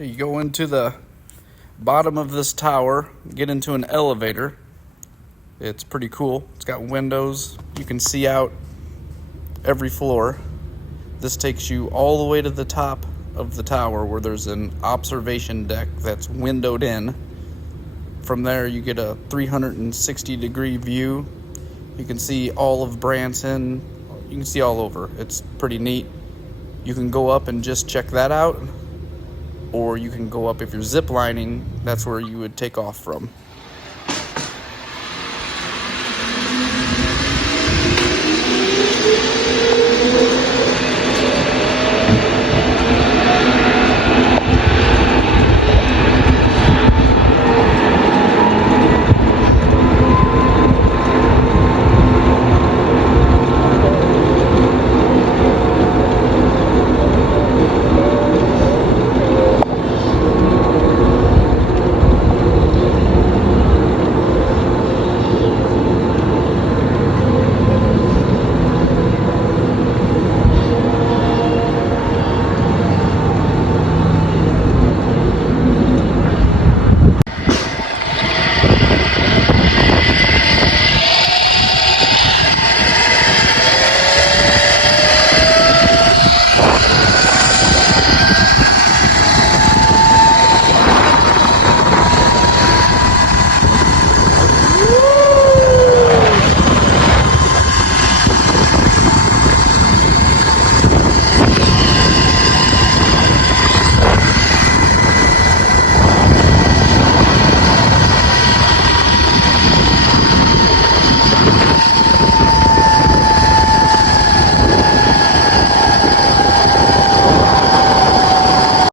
You go into the bottom of this tower, get into an elevator. It's pretty cool. It's got windows. You can see out every floor. This takes you all the way to the top of the tower where there's an observation deck that's windowed in. From there you get a 360-degree view. You can see all of Branson. You can see all over. It's pretty neat. You can go up and just check that out, or you can go up if you're ziplining. That's where you would take off from.